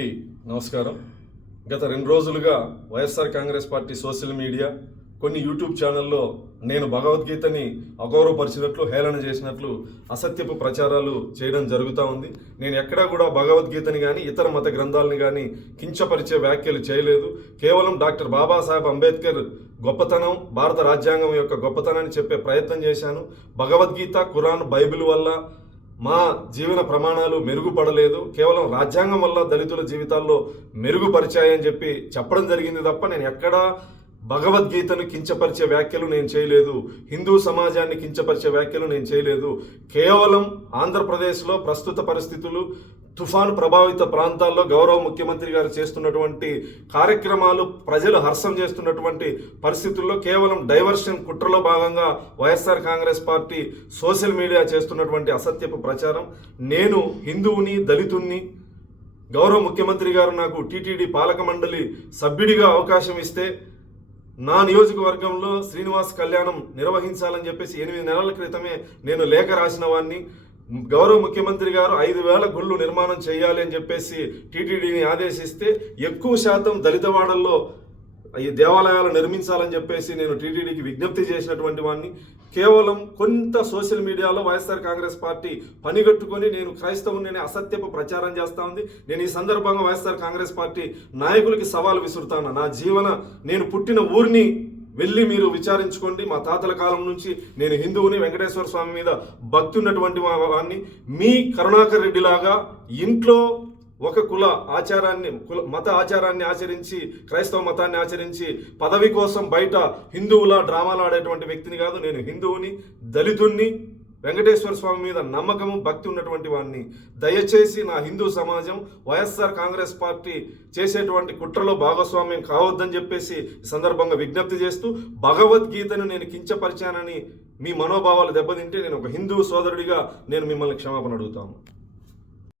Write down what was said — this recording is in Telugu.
అందరికీ నమస్కారం. గత 2 రోజులుగా YSR Congress party social media కొన్ని యూట్యూబ్ ఛానల్లో నేను భగవద్గీతని అగౌరవపరిచినట్లు, హేళన చేసినట్లు అసత్యపు ప్రచారాలు చేయడం జరుగుతూ ఉంది. నేను ఎక్కడా కూడా భగవద్గీతని కానీ ఇతర మత గ్రంథాలని కానీ కించపరిచే వ్యాఖ్యలు చేయలేదు. కేవలం డాక్టర్ బాబాసాహెబ్ అంబేద్కర్ గొప్పతనం, భారత రాజ్యాంగం యొక్క గొప్పతనాన్ని చెప్పే ప్రయత్నం చేశాను. భగవద్గీత, ఖురాన్, బైబిల్ వల్ల మా జీవన ప్రమాణాలు మెరుగుపడలేదు, కేవలం రాజ్యాంగం వల్ల దళితుల జీవితాల్లో మెరుగుపరిచాయని చెప్పి చెప్పడం జరిగింది తప్ప నేను ఎక్కడా భగవద్గీతను కించపరిచే వ్యాఖ్యలు నేను చేయలేదు. హిందూ సమాజాన్ని కించపరిచే వ్యాఖ్యలు నేను చేయలేదు. కేవలం ఆంధ్రప్రదేశ్లో ప్రస్తుత పరిస్థితులు, తుఫాను ప్రభావిత ప్రాంతాల్లో గౌరవ ముఖ్యమంత్రి గారు చేస్తున్నటువంటి కార్యక్రమాలు, ప్రజలు హర్షం చేస్తున్నటువంటి పరిస్థితుల్లో కేవలం డైవర్షన్ కుట్రలో భాగంగా YSR Congress party social media చేస్తున్నటువంటి అసత్యపు ప్రచారం. నేను హిందువుని, దళితుణ్ణి. గౌరవ ముఖ్యమంత్రి గారు నాకు టీటీడీ పాలక మండలి సభ్యుడిగా అవకాశం ఇస్తే నా నియోజకవర్గంలో శ్రీనివాస్ కళ్యాణం నిర్వహించాలని చెప్పేసి 8 నెలల క్రితమే నేను లేఖ రాసిన వాడిని. గౌరవ ముఖ్యమంత్రి గారు 5,000 గుళ్ళు నిర్మాణం చేయాలి అని చెప్పేసి టీటీడీని ఆదేశిస్తే ఎక్కువ శాతం దళితవాడల్లో ఈ దేవాలయాలు నిర్మించాలని చెప్పేసి నేను టీటీడీకి విజ్ఞప్తి చేసినటువంటి వాడిని. కేవలం కొంత సోషల్ మీడియాలో వైఎస్ఆర్ కాంగ్రెస్ పార్టీ పనిగట్టుకొని నేను క్రైస్తవుని అసత్యపు ప్రచారం చేస్తూ ఉంది. నేను ఈ సందర్భంగా వైఎస్ఆర్ కాంగ్రెస్ పార్టీ నాయకులకి సవాల్ విసురుతాను. నేను పుట్టిన ఊరిని వెళ్ళి మీరు విచారించుకోండి. మా తాతల కాలం నుంచి నేను హిందువుని, వెంకటేశ్వర స్వామి మీద భక్తి ఉన్నటువంటి వాడిని. మీ కరుణాకర్ రెడ్డి లాగా ఇంట్లో ఒక మత ఆచారాన్ని ఆచరించి, క్రైస్తవ మతాన్ని ఆచరించి పదవి కోసం బయట హిందువుల డ్రామాలు ఆడేటువంటి వ్యక్తిని కాదు. నేను హిందువుని, దళితుణ్ణి, వెంకటేశ్వర స్వామి మీద నమ్మకము, భక్తి ఉన్నటువంటి వాడిని. దయచేసి నా హిందూ సమాజం వైఎస్ఆర్ కాంగ్రెస్ పార్టీ చేసేటువంటి కుట్రలో భాగస్వామ్యం కావద్దని చెప్పేసి సందర్భంగా విజ్ఞప్తి చేస్తూ, భగవద్గీతను నేను కించపరిచానని మీ మనోభావాలు దెబ్బతింటే నేను ఒక హిందూ సోదరుడిగా నేను మిమ్మల్ని క్షమాపణ అడుగుతాను.